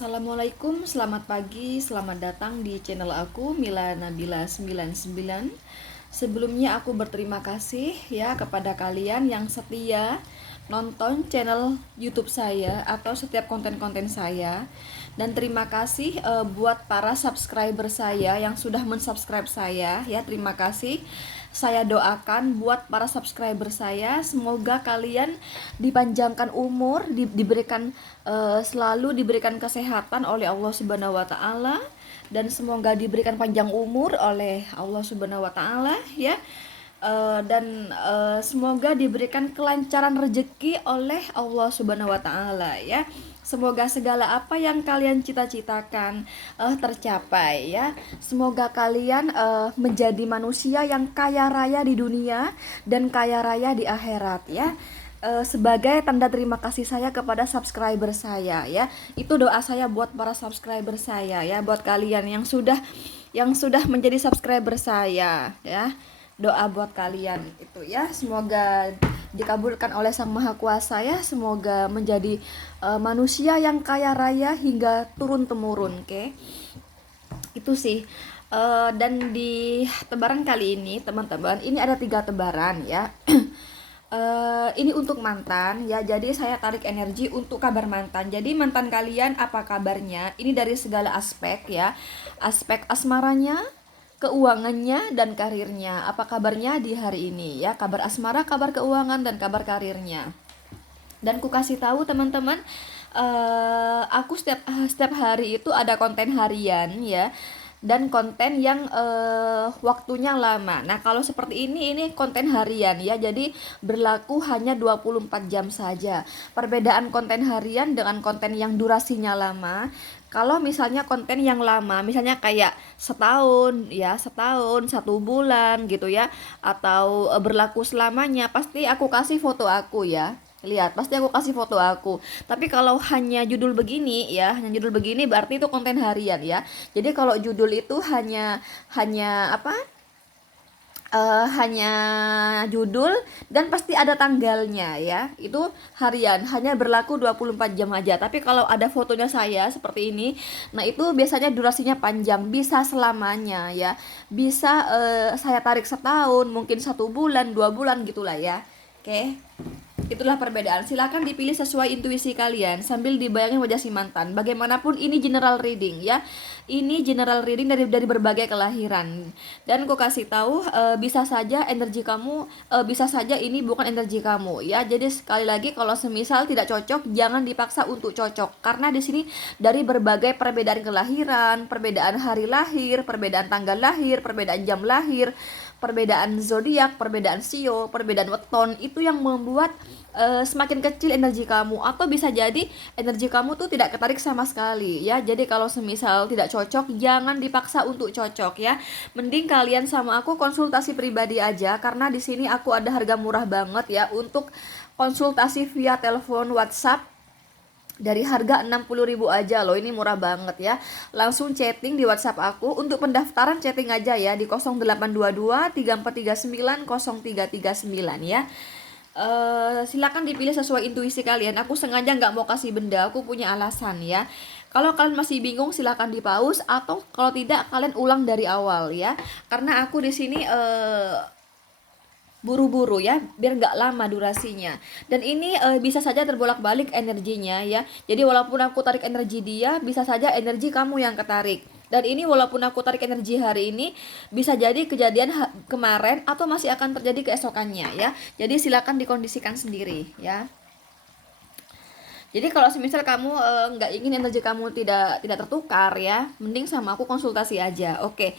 Assalamualaikum, selamat pagi, selamat datang di channel aku Mila Nabila 99. Sebelumnya aku berterima kasih ya kepada kalian yang setia nonton channel YouTube saya atau setiap konten-konten saya. Dan terima kasih buat para subscriber saya yang sudah mensubscribe saya ya, terima kasih. Saya doakan buat para subscriber saya, semoga kalian dipanjangkan umur, diberikan selalu diberikan kesehatan oleh Allah Subhanahu wa taala, dan semoga diberikan panjang umur oleh Allah Subhanahu wa taala ya. Semoga diberikan kelancaran rezeki oleh Allah Subhanahu wa taala ya. Semoga segala apa yang kalian cita-citakan tercapai ya. Semoga kalian menjadi manusia yang kaya raya di dunia dan kaya raya di akhirat ya. Sebagai tanda terima kasih saya kepada subscriber saya ya. Itu doa saya buat para subscriber saya ya, buat kalian yang sudah menjadi subscriber saya ya. Doa buat kalian itu ya, semoga dikabulkan oleh Sang Maha Kuasa ya. Semoga menjadi manusia yang kaya raya hingga turun temurun. Oke, itu sih. Dan di tebaran kali ini teman-teman, ini ada 3 tebaran ya. Ini untuk mantan ya, jadi saya tarik energi untuk kabar mantan. Jadi mantan kalian apa kabarnya? Ini dari segala aspek ya, aspek asmaranya, keuangannya, dan karirnya. Apa kabarnya di hari ini ya? Kabar asmara, kabar keuangan, dan kabar karirnya. Dan ku kasih tahu teman-teman, aku setiap hari itu ada konten harian ya, dan konten yang waktunya lama. Nah, kalau seperti ini konten harian ya. Jadi berlaku hanya 24 jam saja. Perbedaan konten harian dengan konten yang durasinya lama. Kalau misalnya konten yang lama, misalnya kayak setahun ya, setahun, 1 bulan gitu ya, atau berlaku selamanya, pasti aku kasih foto aku ya. Lihat, pasti aku kasih foto aku. Tapi kalau hanya judul begini ya, hanya judul begini berarti itu konten harian ya. Jadi kalau judul itu hanya hanya apa? Hanya judul dan pasti ada tanggalnya ya. Itu harian, hanya berlaku 24 jam aja. Tapi kalau ada fotonya saya seperti ini, nah itu biasanya durasinya panjang, bisa selamanya ya. Bisa saya tarik setahun, mungkin 1 bulan, 2 bulan gitulah ya. Oke. Itulah perbedaan. Silakan dipilih sesuai intuisi kalian sambil dibayangin wajah si mantan. Bagaimanapun ini general reading ya. Ini general reading dari berbagai kelahiran. Dan aku kasih tahu bisa saja energi kamu, bisa saja ini bukan energi kamu ya. Jadi sekali lagi, kalau semisal tidak cocok jangan dipaksa untuk cocok, karena di sini dari berbagai perbedaan kelahiran, perbedaan hari lahir, perbedaan tanggal lahir, perbedaan jam lahir, perbedaan zodiak, perbedaan sio, perbedaan weton, itu yang membuat semakin kecil energi kamu, atau bisa jadi energi kamu tuh tidak ketarik sama sekali ya. Jadi kalau semisal tidak cocok jangan dipaksa untuk cocok ya. Mending kalian sama aku konsultasi pribadi aja, karena di sini aku ada harga murah banget ya untuk konsultasi via telepon WhatsApp. Dari harga 60.000 aja loh, ini murah banget ya. Langsung chatting di WhatsApp aku. Untuk pendaftaran chatting aja ya di 0822 3439 0339 ya. Silakan dipilih sesuai intuisi kalian. Aku sengaja nggak mau kasih benda, aku punya alasan ya. Kalau kalian masih bingung silakan di pause, atau kalau tidak kalian ulang dari awal ya. Karena aku di sini buru-buru ya, biar nggak lama durasinya. Dan ini bisa saja terbolak-balik energinya ya. Jadi walaupun aku tarik energi dia, bisa saja energi kamu yang ketarik. Dan ini walaupun aku tarik energi hari ini, bisa jadi kejadian kemarin atau masih akan terjadi keesokannya ya. Jadi silakan dikondisikan sendiri ya. Jadi kalau semisal kamu nggak ingin energi kamu tidak tertukar ya, mending sama aku konsultasi aja. Oke.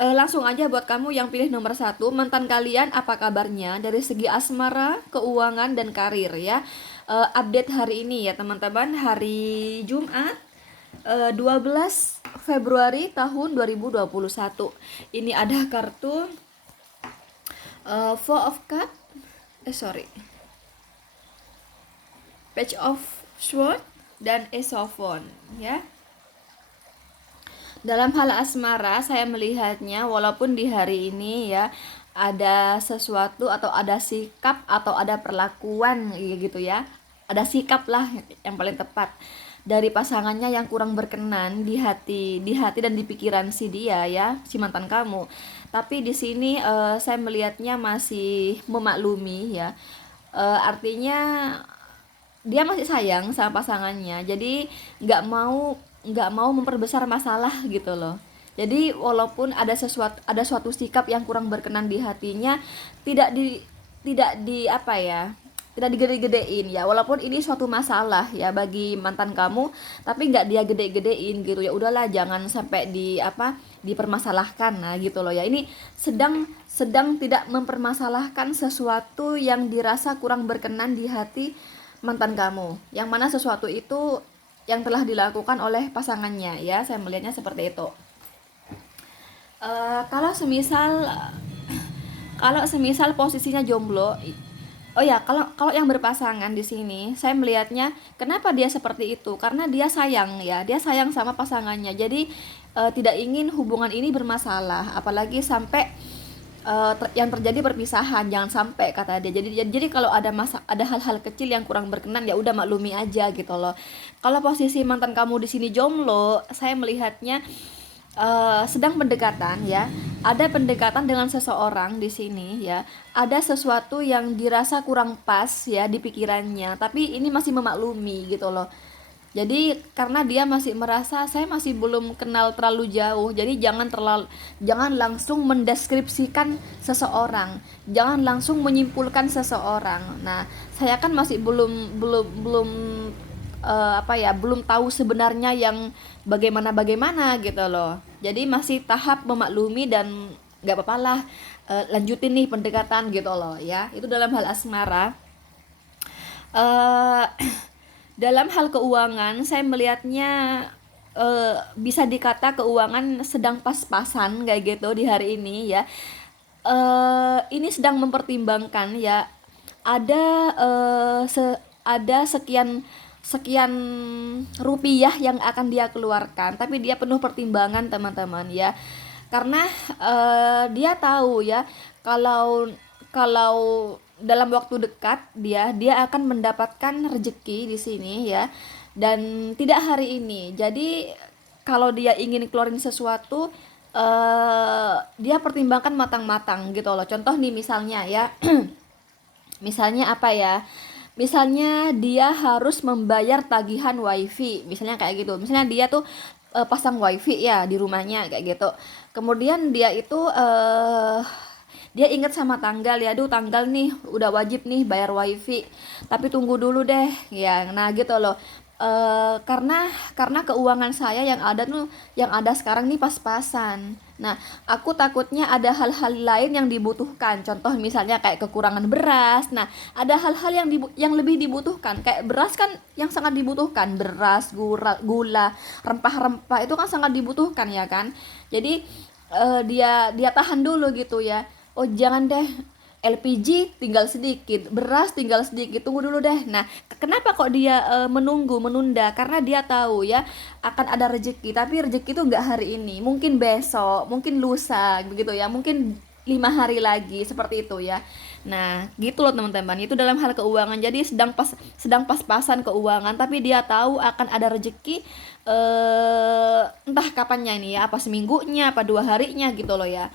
Langsung aja buat kamu yang pilih nomor 1, mantan kalian apa kabarnya dari segi asmara, keuangan, dan karir ya. Update hari ini ya teman-teman, hari Jumat 12 Februari tahun 2021. Ini ada kartu Four of Cup, Page of Sword, dan Ace of Wands ya. Dalam hal asmara, saya melihatnya walaupun di hari ini ya ada sesuatu atau ada sikap atau ada perlakuan gitu ya, ada sikap lah yang paling tepat dari pasangannya yang kurang berkenan di hati dan di pikiran si dia ya, si mantan kamu. Tapi di sini saya melihatnya masih memaklumi ya. Artinya dia masih sayang sama pasangannya. Jadi nggak mau memperbesar masalah gitu loh. Jadi walaupun ada suatu sikap yang kurang berkenan di hatinya, tidak di tidak di apa ya, tidak digede-gedein ya, walaupun ini suatu masalah ya bagi mantan kamu, tapi nggak dia gede-gedein gitu ya, udahlah jangan sampai dipermasalahkan, nah gitu loh ya. Ini sedang sedang tidak mempermasalahkan sesuatu yang dirasa kurang berkenan di hati mantan kamu, yang mana sesuatu itu yang telah dilakukan oleh pasangannya ya, saya melihatnya seperti itu. Kalau semisal posisinya jomblo, oh ya, kalau kalau yang berpasangan di sini, saya melihatnya kenapa dia seperti itu? Karena dia sayang ya, dia sayang sama pasangannya. Jadi tidak ingin hubungan ini bermasalah, apalagi sampai yang terjadi perpisahan, jangan sampai kata dia. Jadi kalau ada hal-hal kecil yang kurang berkenan ya udah maklumi aja gitu loh. Kalau posisi mantan kamu di sini jomblo, saya melihatnya sedang pendekatan ya, ada pendekatan dengan seseorang di sini ya, ada sesuatu yang dirasa kurang pas ya di pikirannya, tapi ini masih memaklumi gitu loh. Jadi karena dia masih merasa saya masih belum kenal terlalu jauh, jadi jangan langsung mendeskripsikan seseorang, jangan langsung menyimpulkan seseorang. Nah, saya kan masih belum belum belum belum tahu sebenarnya yang bagaimana gitu loh. Jadi masih tahap memaklumi dan nggak apa-apa lah, lanjutin nih pendekatan gitu loh ya. Itu dalam hal asmara. eh Dalam hal keuangan saya melihatnya bisa dikata keuangan sedang pas-pasan kayak gitu di hari ini ya. Ini sedang mempertimbangkan ya, ada ada sekian sekian rupiah yang akan dia keluarkan, tapi dia penuh pertimbangan teman-teman ya, karena dia tahu ya, kalau kalau dalam waktu dekat dia akan mendapatkan rezeki di sini ya, dan tidak hari ini. Jadi kalau dia ingin keluarin sesuatu, dia pertimbangkan matang-matang gitu loh. Contoh nih misalnya ya, misalnya apa ya, misalnya dia harus membayar tagihan wifi, misalnya kayak gitu. Misalnya dia tuh pasang wifi ya di rumahnya kayak gitu, kemudian dia ingat sama tanggal ya, aduh tanggal nih udah wajib nih bayar wifi, tapi tunggu dulu deh ya, nah gitu loh. Karena keuangan saya yang ada sekarang nih pas-pasan. Nah, aku takutnya ada hal-hal lain yang dibutuhkan. Contoh misalnya kayak kekurangan beras. Nah, ada hal-hal yang lebih dibutuhkan. Kayak beras kan yang sangat dibutuhkan. Beras, gula, rempah-rempah itu kan sangat dibutuhkan ya kan. Jadi dia tahan dulu gitu ya. Oh, jangan deh, LPG tinggal sedikit, beras tinggal sedikit, tunggu dulu deh. Nah, kenapa kok dia menunda? Karena dia tahu ya akan ada rezeki, tapi rezeki itu nggak hari ini, mungkin besok, mungkin lusa, begitu ya, mungkin 5 hari lagi seperti itu ya. Nah, gitu loh teman-teman. Itu dalam hal keuangan. Jadi sedang pas-pasan keuangan, tapi dia tahu akan ada rezeki, entah kapannya ini ya, apa seminggunya, apa 2 harinya gitu loh ya.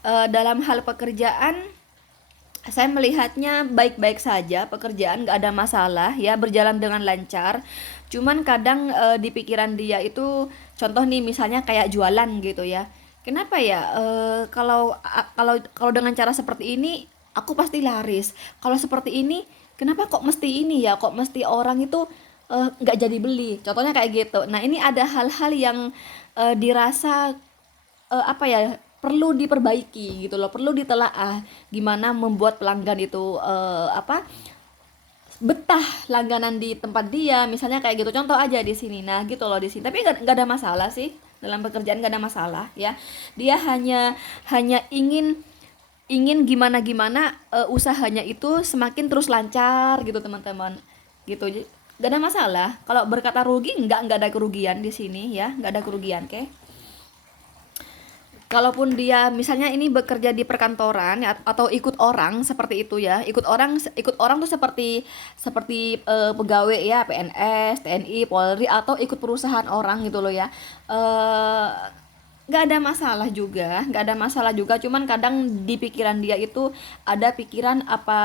Dalam hal pekerjaan saya melihatnya baik-baik saja, pekerjaan nggak ada masalah ya, berjalan dengan lancar. Cuman kadang di pikiran dia itu, contoh nih misalnya kayak jualan gitu ya. Kenapa ya, kalau dengan cara seperti ini aku pasti laris. Kalau seperti ini, kenapa kok mesti ini ya? Kok mesti orang itu nggak jadi beli? Contohnya kayak gitu. Nah, ini ada hal-hal yang dirasa perlu diperbaiki gitu loh, perlu ditelaah gimana membuat pelanggan itu betah langganan di tempat dia, misalnya kayak gitu, contoh aja di sini. Nah gitu loh di sini, tapi nggak ada masalah sih dalam pekerjaan, nggak ada masalah ya. Dia hanya hanya ingin ingin gimana gimana usahanya itu semakin terus lancar gitu teman-teman, gitu. Nggak ada masalah. Kalau berkata rugi, nggak ada kerugian di sini ya, nggak ada kerugian. Oke. Kalaupun dia misalnya ini bekerja di perkantoran ya, atau ikut orang seperti itu ya, ikut orang tuh seperti seperti pegawai ya, PNS, TNI, Polri, atau ikut perusahaan orang gitu loh ya. eh nggak ada masalah juga, nggak ada masalah juga, cuman kadang di pikiran dia itu ada pikiran apa,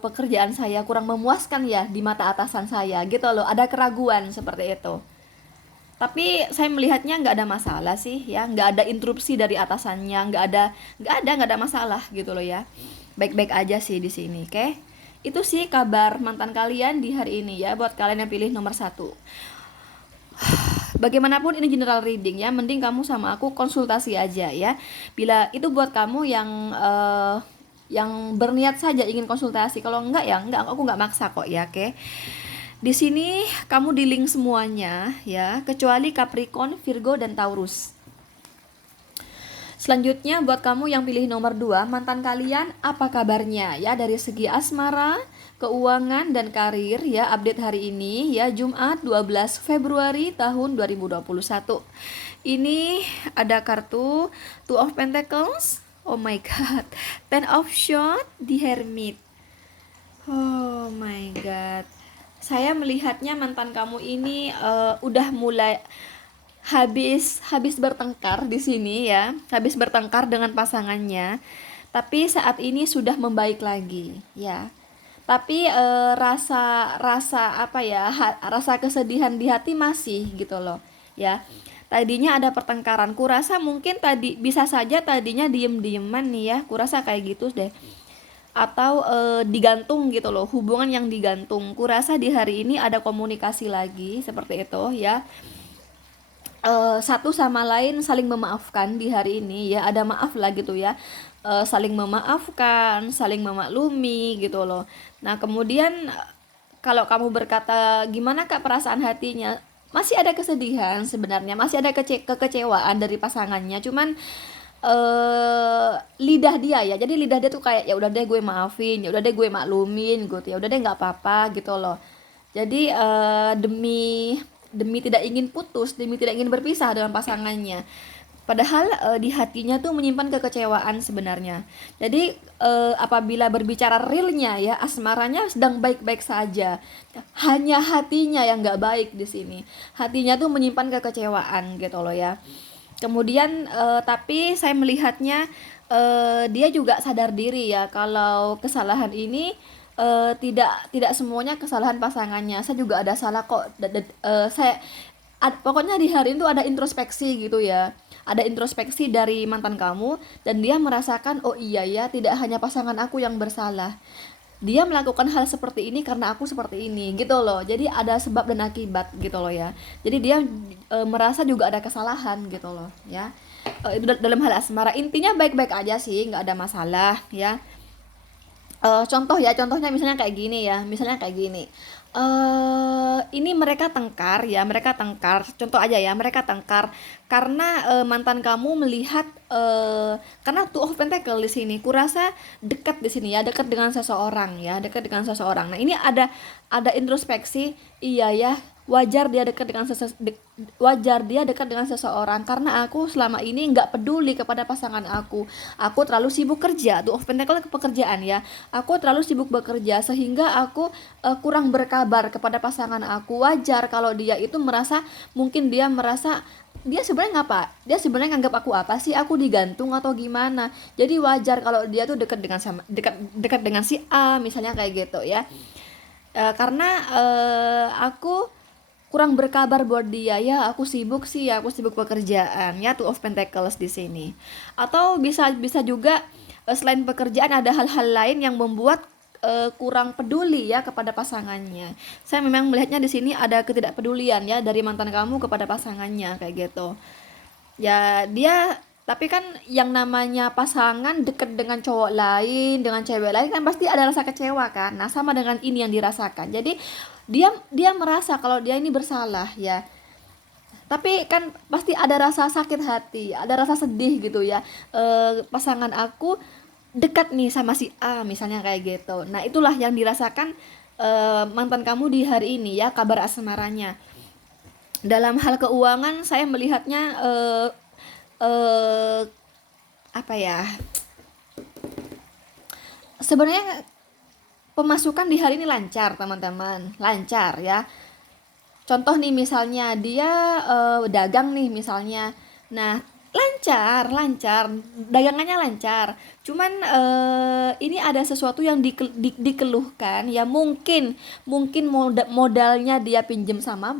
pekerjaan saya kurang memuaskan ya di mata atasan saya gitu loh, ada keraguan seperti itu. Tapi saya melihatnya nggak ada masalah sih ya, nggak ada interupsi dari atasannya, nggak ada masalah gitu loh ya. Baik-baik aja sih di sini, oke? Itu sih kabar mantan kalian di hari ini ya, buat kalian yang pilih nomor satu. Bagaimanapun ini general reading ya, mending kamu sama aku konsultasi aja ya. Bila itu buat kamu yang berniat saja ingin konsultasi, kalau enggak ya enggak, aku nggak maksa kok ya, oke? Di sini kamu di link semuanya ya, kecuali Capricorn, Virgo, dan Taurus. Selanjutnya buat kamu yang pilih nomor 2, mantan kalian apa kabarnya ya dari segi asmara, keuangan, dan karir ya, update hari ini ya, Jumat 12 Februari tahun 2021. Ini ada kartu Two of Pentacles, oh my god, Ten of Swords, The Hermit. Oh my god. Saya melihatnya mantan kamu ini udah mulai habis habis bertengkar di sini ya, habis bertengkar dengan pasangannya. Tapi saat ini sudah membaik lagi ya. Tapi rasa rasa apa ya, rasa kesedihan di hati masih gitu loh ya. Tadinya ada pertengkaran, kurasa mungkin tadi bisa saja tadinya diem-dieman nih ya, kurasa kayak gitu deh, atau digantung gitu loh, hubungan yang digantung. Kurasa di hari ini ada komunikasi lagi seperti itu ya. Satu sama lain saling memaafkan di hari ini ya, ada maaf lah gitu ya. Saling memaafkan, saling memaklumi gitu loh. Nah kemudian kalau kamu berkata gimana kak perasaan hatinya, masih ada kesedihan sebenarnya, masih ada kekecewaan dari pasangannya, cuman lidah dia ya, jadi lidah dia tuh kayak ya udah deh gue maafin, ya udah deh gue maklumin gitu, ya udah deh nggak apa-apa gitu loh. Jadi demi demi tidak ingin putus, demi tidak ingin berpisah dengan pasangannya, padahal di hatinya tuh menyimpan kekecewaan sebenarnya. Jadi apabila berbicara realnya ya, asmaranya sedang baik-baik saja, hanya hatinya yang nggak baik di sini, hatinya tuh menyimpan kekecewaan gitu loh ya. Kemudian tapi saya melihatnya dia juga sadar diri ya kalau kesalahan ini tidak tidak semuanya kesalahan pasangannya. Saya juga ada salah kok. Pokoknya di hari itu ada introspeksi gitu ya. Ada introspeksi dari mantan kamu dan dia merasakan oh iya ya, tidak hanya pasangan aku yang bersalah. Dia melakukan hal seperti ini karena aku seperti ini gitu loh. Jadi ada sebab dan akibat gitu loh ya. Jadi dia merasa juga ada kesalahan gitu loh ya. Itu dalam hal asmara intinya baik-baik aja sih, nggak ada masalah ya. Contoh ya, contohnya misalnya kayak gini ya, misalnya kayak gini. Ini mereka tengkar ya, mereka tengkar. Contoh aja ya, mereka tengkar karena mantan kamu melihat karena Two of Pentacle di sini, kurasa dekat di sini ya, dekat dengan seseorang ya, dekat dengan seseorang. Nah ini ada introspeksi, iya ya, wajar dia dekat dengan wajar dia dekat dengan seseorang karena aku selama ini nggak peduli kepada pasangan aku terlalu sibuk kerja. Tuh of Pentacle pekerjaan ya, aku terlalu sibuk bekerja sehingga aku kurang berkabar kepada pasangan aku. Wajar kalau dia itu merasa, mungkin dia merasa dia sebenarnya ngapa, dia sebenarnya nganggap aku apa sih, aku digantung atau gimana. Jadi wajar kalau dia tuh dekat dengan dekat dekat dengan si A misalnya kayak gitu ya. Karena aku kurang berkabar buat dia ya, aku sibuk sih ya, aku sibuk pekerjaan ya, Two of Pentacles di sini. Atau bisa bisa juga selain pekerjaan ada hal-hal lain yang membuat kurang peduli ya kepada pasangannya. Saya memang melihatnya di sini ada ketidakpedulian ya dari mantan kamu kepada pasangannya kayak gitu. Ya dia, tapi kan yang namanya pasangan deket dengan cowok lain, dengan cewek lain kan pasti ada rasa kecewa kan. Nah, sama dengan ini yang dirasakan. Jadi dia dia merasa kalau dia ini bersalah ya. Tapi kan pasti ada rasa sakit hati, ada rasa sedih gitu ya. Pasangan aku dekat nih sama si A misalnya kayak gitu. Nah, itulah yang dirasakan mantan kamu di hari ini ya, kabar asmaranya. Dalam hal keuangan saya melihatnya eh apa ya? Sebenarnya pemasukan di hari ini lancar, teman-teman. Lancar ya. Contoh nih misalnya dia dagang nih misalnya. Nah, lancar, lancar, dagangannya lancar. Cuman ini ada sesuatu yang dikeluhkan ya, mungkin mungkin modalnya dia pinjam sama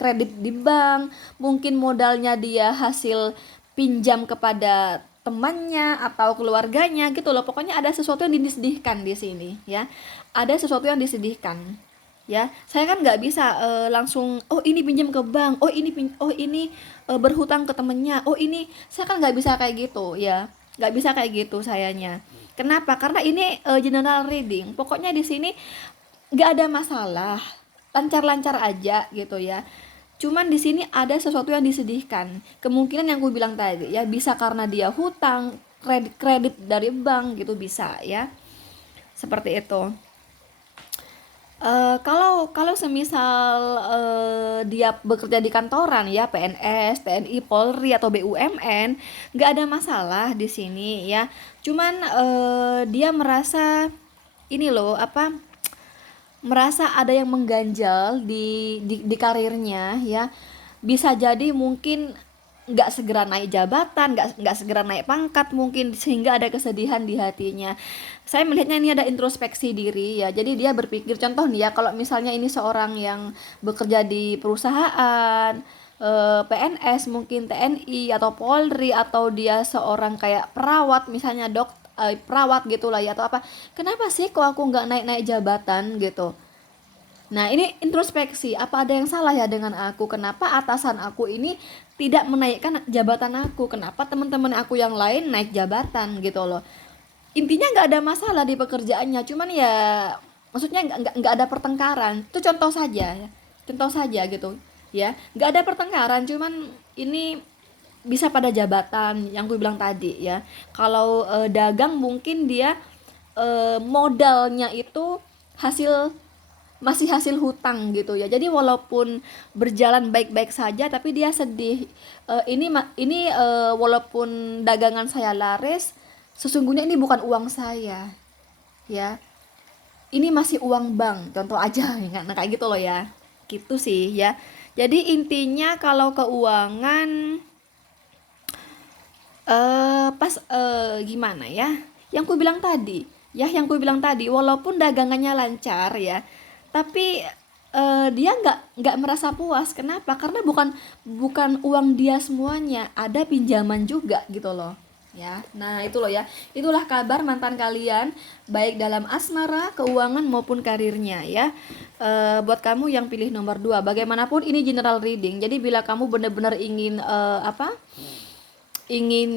kredit di bank, mungkin modalnya dia hasil pinjam kepada temannya atau keluarganya gitu loh. Pokoknya ada sesuatu yang disedihkan di sini ya. Ada sesuatu yang disedihkan ya. Saya kan nggak bisa langsung oh ini pinjam ke bank, oh ini berhutang ke temennya, oh ini, saya kan nggak bisa kayak gitu ya, nggak bisa kayak gitu sayanya. Kenapa? Karena ini general reading, pokoknya di sini nggak ada masalah, lancar-lancar aja gitu ya. Cuman di sini ada sesuatu yang disedihkan, kemungkinan yang gue bilang tadi ya, bisa karena dia hutang, kredit dari bank gitu, bisa ya, seperti itu. Kalau kalau semisal dia bekerja di kantoran ya, PNS, TNI, Polri atau BUMN, nggak ada masalah di sini ya. Cuman dia merasa ini loh apa, merasa ada yang mengganjal di karirnya ya. Bisa jadi mungkin nggak segera naik jabatan, nggak segera naik pangkat mungkin, sehingga ada kesedihan di hatinya. Saya melihatnya ini ada introspeksi diri ya. Jadi dia berpikir, contoh nih ya, kalau misalnya ini seorang yang bekerja di perusahaan, PNS mungkin, TNI atau Polri, atau dia seorang kayak perawat misalnya, perawat gitulah ya, atau apa, kenapa sih kok aku nggak naik-naik jabatan gitu. Nah, ini introspeksi, apa ada yang salah ya dengan aku? Kenapa atasan aku ini tidak menaikkan jabatan aku? Kenapa teman-teman aku yang lain naik jabatan gitu loh? Intinya nggak ada masalah di pekerjaannya, cuman ya maksudnya nggak ada pertengkaran. Itu contoh saja ya. Contoh saja gitu ya. Nggak ada pertengkaran, cuman ini bisa pada jabatan yang gue bilang tadi ya. Kalau dagang mungkin dia modalnya itu hasil masih hasil hutang gitu ya. Jadi walaupun berjalan baik-baik saja tapi dia sedih. Walaupun dagangan saya laris, sesungguhnya ini bukan uang saya ya. Ini masih uang bank, contoh aja ya. Nah, kayak gitu loh ya. Gitu sih ya. Jadi intinya kalau keuangan pas gimana ya? Yang ku bilang tadi, walaupun dagangannya lancar ya, tapi dia nggak merasa puas. Kenapa? Karena bukan bukan uang dia semuanya, ada pinjaman juga gitu loh. Ya, nah itu loh ya, itulah kabar mantan kalian, baik dalam asmara, keuangan maupun karirnya ya. Buat kamu yang pilih nomor 2, bagaimanapun ini general reading. Jadi bila kamu benar-benar ingin ingin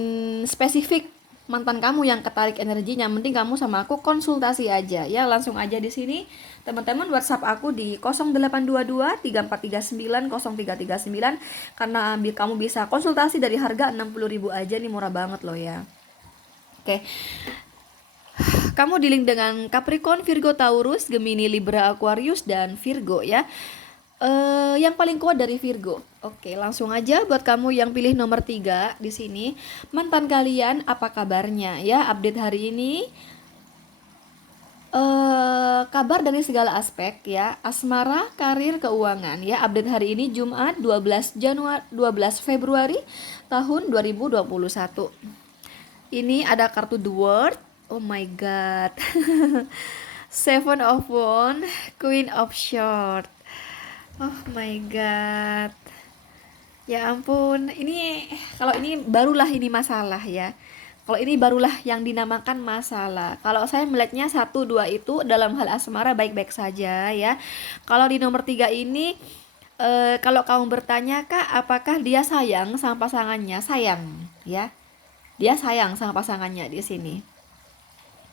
spesifik mantan kamu yang ketarik energinya, mending kamu sama aku konsultasi aja ya, langsung aja di sini teman-teman, WhatsApp aku di 0822 3439 0339, karena kamu bisa konsultasi dari harga 60.000 aja nih, murah banget loh ya. Oke. Kamu di link dengan Capricorn, Virgo, Taurus, Gemini, Libra, Aquarius dan Virgo ya. Yang paling kuat dari Virgo. Oke, langsung aja buat kamu yang pilih nomor 3 di sini. Mantan kalian apa kabarnya ya? Update hari ini. Kabar dari segala aspek ya. Asmara, karir, keuangan ya. Update hari ini Jumat 12 Februari tahun 2021. Ini ada kartu The World. Oh my god. Seven of Wands, Queen of Swords. Oh my god. Ya ampun, ini kalau ini barulah ini masalah ya. Kalau ini barulah yang dinamakan masalah. Kalau saya melihatnya 1, 2 itu dalam hal asmara baik-baik saja ya. Kalau di nomor 3 ini kalau kamu bertanya, Kak, apakah dia sayang sama pasangannya? Sayang ya. Dia sayang sama pasangannya di sini.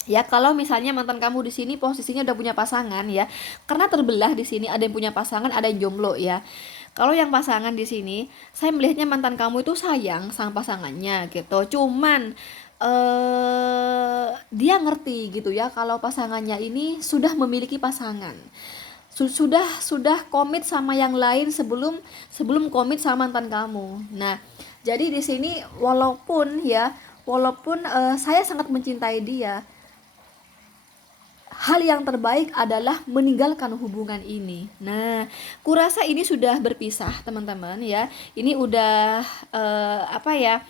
Ya, kalau misalnya mantan kamu di sini posisinya udah punya pasangan ya, karena terbelah di sini, ada yang punya pasangan, ada yang jomblo ya. Kalau yang pasangan di sini, saya melihatnya mantan kamu itu sayang sama pasangannya gitu. Cuman dia ngerti gitu ya kalau pasangannya ini sudah memiliki pasangan. Sudah komit sama yang lain sebelum komit sama mantan kamu. Nah, Jadi di sini walaupun saya sangat mencintai dia, hal yang terbaik adalah meninggalkan hubungan ini. Nah, kurasa ini sudah berpisah, teman-teman ya. Ini udah apa ya?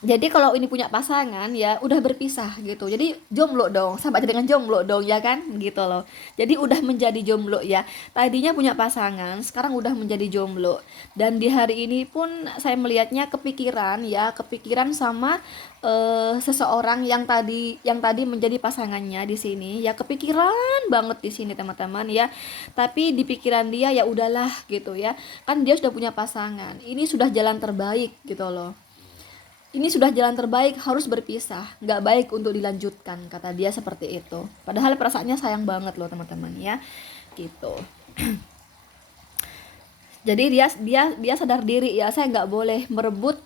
Jadi kalau ini punya pasangan ya udah berpisah gitu. Jadi jomblo dong, sama aja dengan jomblo dong ya kan? Gitu loh. Jadi udah menjadi jomblo ya. Tadinya punya pasangan, sekarang udah menjadi jomblo. Dan di hari ini pun saya melihatnya kepikiran ya, kepikiran sama seseorang yang tadi menjadi pasangannya di sini. Ya kepikiran banget di sini teman-teman ya. Tapi di pikiran dia ya udahlah gitu ya. Kan dia sudah punya pasangan. Ini sudah jalan terbaik gitu loh. Ini sudah jalan terbaik, harus berpisah, nggak baik untuk dilanjutkan, kata dia seperti itu. Padahal perasaannya sayang banget loh teman-teman ya, gitu. Jadi dia sadar diri ya, saya nggak boleh merebut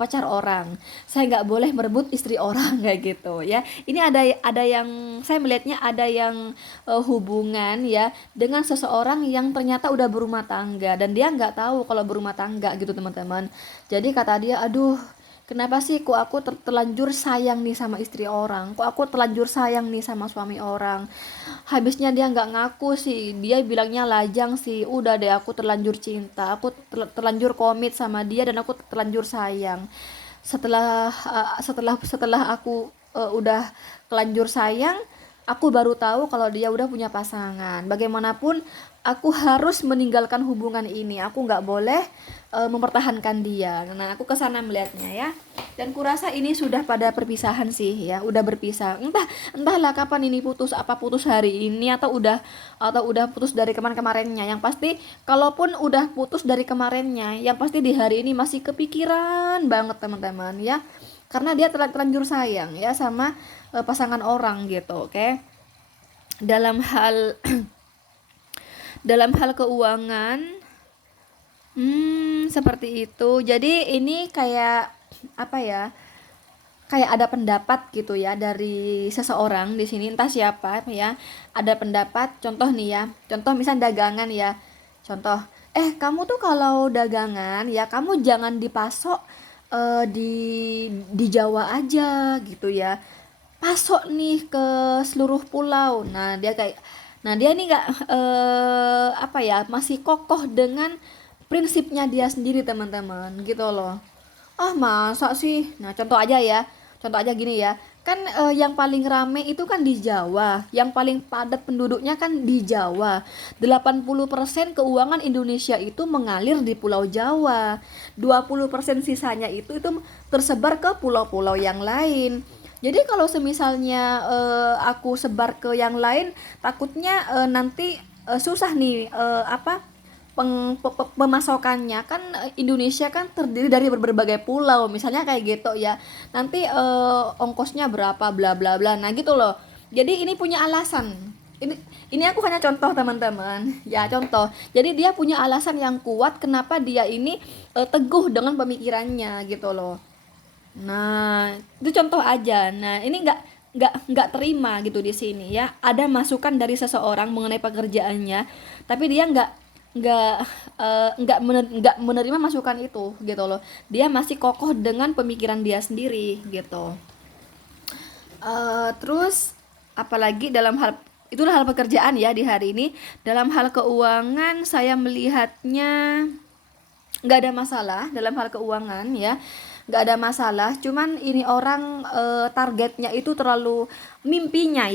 pacar orang, saya nggak boleh merebut istri orang kayak gitu ya. Ini ada yang saya melihatnya ada yang hubungan ya dengan seseorang yang ternyata udah berumah tangga dan dia nggak tahu kalau berumah tangga gitu teman-teman. Jadi kata dia, aduh, kenapa sih kok aku terlanjur sayang nih sama istri orang, kok aku terlanjur sayang nih sama suami orang. Habisnya dia nggak ngaku sih, dia bilangnya lajang sih. Udah deh, aku terlanjur cinta, aku terlanjur komit sama dia dan aku terlanjur sayang. Setelah aku udah terlanjur sayang, aku baru tahu kalau dia udah punya pasangan. Bagaimanapun aku harus meninggalkan hubungan ini, aku nggak boleh mempertahankan dia. Nah, aku kesana melihatnya ya. Dan kurasa ini sudah pada perpisahan sih ya, udah berpisah. Entahlah kapan ini putus, apa putus hari ini atau udah putus dari kemarinnya. Yang pasti kalaupun udah putus dari kemarinnya, yang pasti di hari ini masih kepikiran banget teman-teman ya. Karena dia terlanjur sayang ya sama pasangan orang gitu, oke. Dalam hal dalam hal keuangan, seperti itu. Jadi ini kayak apa ya? Kayak ada pendapat gitu ya dari seseorang di sini, entah siapa ya. Ada pendapat, contoh nih ya. Contoh misal dagangan ya. Contoh, kamu tuh kalau dagangan ya kamu jangan dipasok di Jawa aja gitu ya. Pasok nih ke seluruh pulau. Nah dia nih nggak apa ya, masih kokoh dengan prinsipnya dia sendiri teman-teman gitu loh. Ah masa sih? Nah contoh aja gini ya. Kan yang paling rame itu kan di Jawa, yang paling padat penduduknya kan di Jawa. 80% keuangan Indonesia itu mengalir di Pulau Jawa. 20% sisanya itu tersebar ke pulau-pulau yang lain. Jadi kalau semisalnya aku sebar ke yang lain, takutnya nanti susah nih apa pemasokannya kan. Indonesia kan terdiri dari berbagai pulau, misalnya kayak gitu ya. Nanti ongkosnya berapa bla bla bla. Nah, gitu loh. Jadi ini punya alasan. Ini ini aku hanya contoh teman-teman. Ya, contoh. Jadi dia punya alasan yang kuat kenapa dia ini teguh dengan pemikirannya gitu loh. Nah, itu contoh aja. Nah, ini nggak terima gitu di sini ya. Ada masukan dari seseorang mengenai pekerjaannya, tapi dia nggak nggak menerima masukan itu gitu loh. Dia masih kokoh dengan pemikiran dia sendiri gitu. Terus apalagi dalam hal itulah hal pekerjaan ya di hari ini. Dalam hal keuangan saya melihatnya nggak ada masalah dalam hal keuangan ya, nggak ada masalah. Cuman ini orang targetnya itu terlalu, mimpinya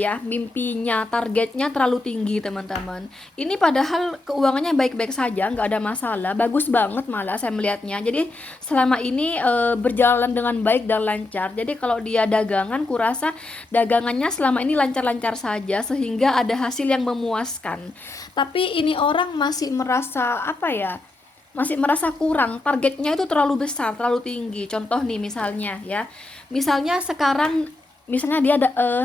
targetnya terlalu tinggi teman-teman. Ini padahal keuangannya baik-baik saja, nggak ada masalah, bagus banget malah saya melihatnya. Jadi selama ini berjalan dengan baik dan lancar. Jadi kalau dia dagangan, kurasa dagangannya selama ini lancar-lancar saja sehingga ada hasil yang memuaskan. Tapi ini orang masih merasa apa ya, masih merasa kurang, targetnya itu terlalu besar, terlalu tinggi. Contoh nih misalnya ya, misalnya sekarang, misalnya dia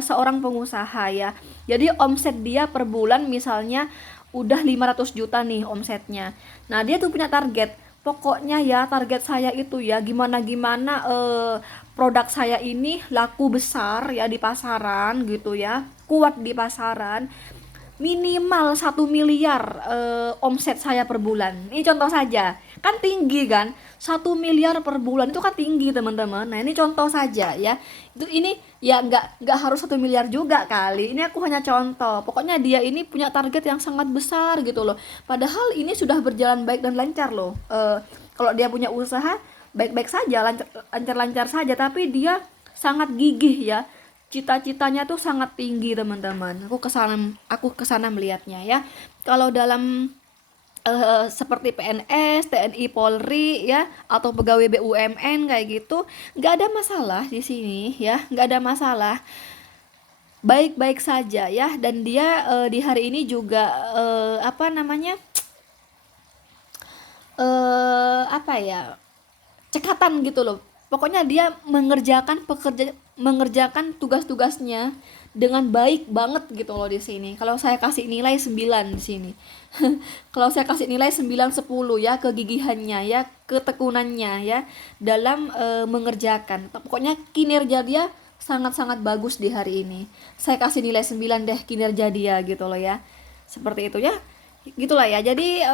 seorang pengusaha ya, jadi omset dia per bulan misalnya udah 500 juta nih omsetnya. Nah dia tuh punya target, pokoknya ya target saya itu ya gimana-gimana produk saya ini laku besar ya di pasaran gitu ya, kuat di pasaran. minimal 1 miliar omset saya per bulan. Ini contoh saja, kan tinggi kan? 1 miliar per bulan itu kan tinggi teman-teman. Nah ini contoh saja ya. Ini ya nggak harus 1 miliar juga kali. Ini aku hanya contoh. Pokoknya dia ini punya target yang sangat besar gitu loh. Padahal ini sudah berjalan baik dan lancar loh. Kalau dia punya usaha baik-baik saja, lancar-lancar saja. Tapi dia sangat gigih ya, cita-citanya tuh sangat tinggi teman-teman. Aku kesana melihatnya ya. Kalau dalam seperti PNS, TNI, Polri ya, atau pegawai BUMN kayak gitu, nggak ada masalah di sini ya, nggak ada masalah, baik-baik saja ya. Dan dia di hari ini juga apa namanya, apa ya, cekatan gitu loh. Pokoknya dia mengerjakan tugas-tugasnya dengan baik banget gitu loh di sini. Kalau saya kasih nilai 9 di sini. Kalau saya kasih nilai 9 10 ya, kegigihannya ya, ketekunannya ya dalam mengerjakan. Pokoknya kinerja dia sangat-sangat bagus di hari ini. Saya kasih nilai 9 deh kinerja dia gitu loh ya. Seperti itu ya. Gitulah ya. Jadi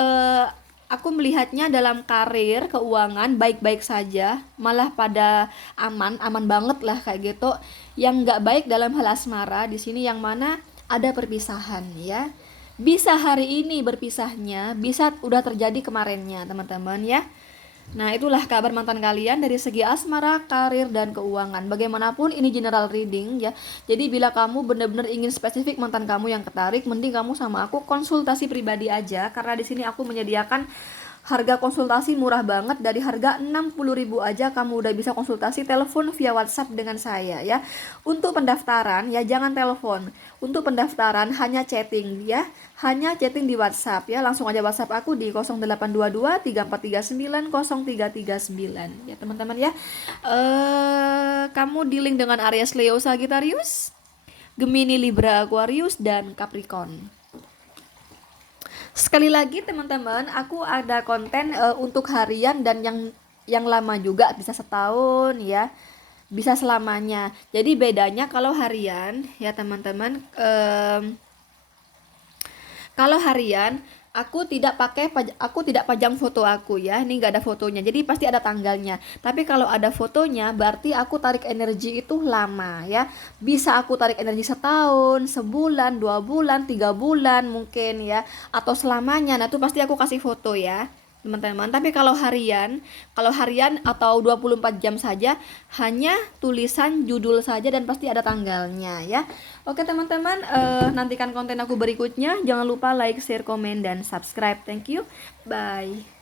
aku melihatnya dalam karir keuangan baik-baik saja, malah pada aman banget lah kayak gitu. Yang nggak baik dalam hal asmara di sini yang mana ada perpisahan ya. Bisa hari ini berpisahnya, bisa udah terjadi kemarinnya teman-teman ya. Nah, itulah kabar mantan kalian dari segi asmara, karir, dan keuangan. Bagaimanapun ini general reading ya. Jadi bila kamu benar-benar ingin spesifik mantan kamu yang ketarik, mending kamu sama aku konsultasi pribadi aja, karena di sini aku menyediakan harga konsultasi murah banget. Dari harga 60.000 aja kamu udah bisa konsultasi telepon via WhatsApp dengan saya ya. Untuk pendaftaran ya jangan telepon. Untuk pendaftaran hanya chatting ya. Hanya chatting di WhatsApp ya. Langsung aja WhatsApp aku di 0822 3439 0339 ya teman-teman ya. Kamu dealing dengan Aries, Leo, Sagittarius, Gemini, Libra, Aquarius, dan Capricorn. Sekali lagi teman-teman, aku ada konten untuk harian dan yang lama juga, bisa setahun ya, bisa selamanya. Jadi bedanya kalau harian ya teman-teman, kalau harian aku tidak pajang foto aku ya. Ini nggak ada fotonya. Jadi pasti ada tanggalnya. Tapi kalau ada fotonya berarti aku tarik energi itu lama ya. Bisa aku tarik energi setahun, sebulan, 2 bulan, 3 bulan mungkin ya, atau selamanya. Nah, itu pasti aku kasih foto ya teman-teman. Tapi kalau harian atau 24 jam saja, hanya tulisan judul saja dan pasti ada tanggalnya ya. Oke teman-teman, nantikan konten aku berikutnya. Jangan lupa like, share, komen, dan subscribe. Thank you, bye.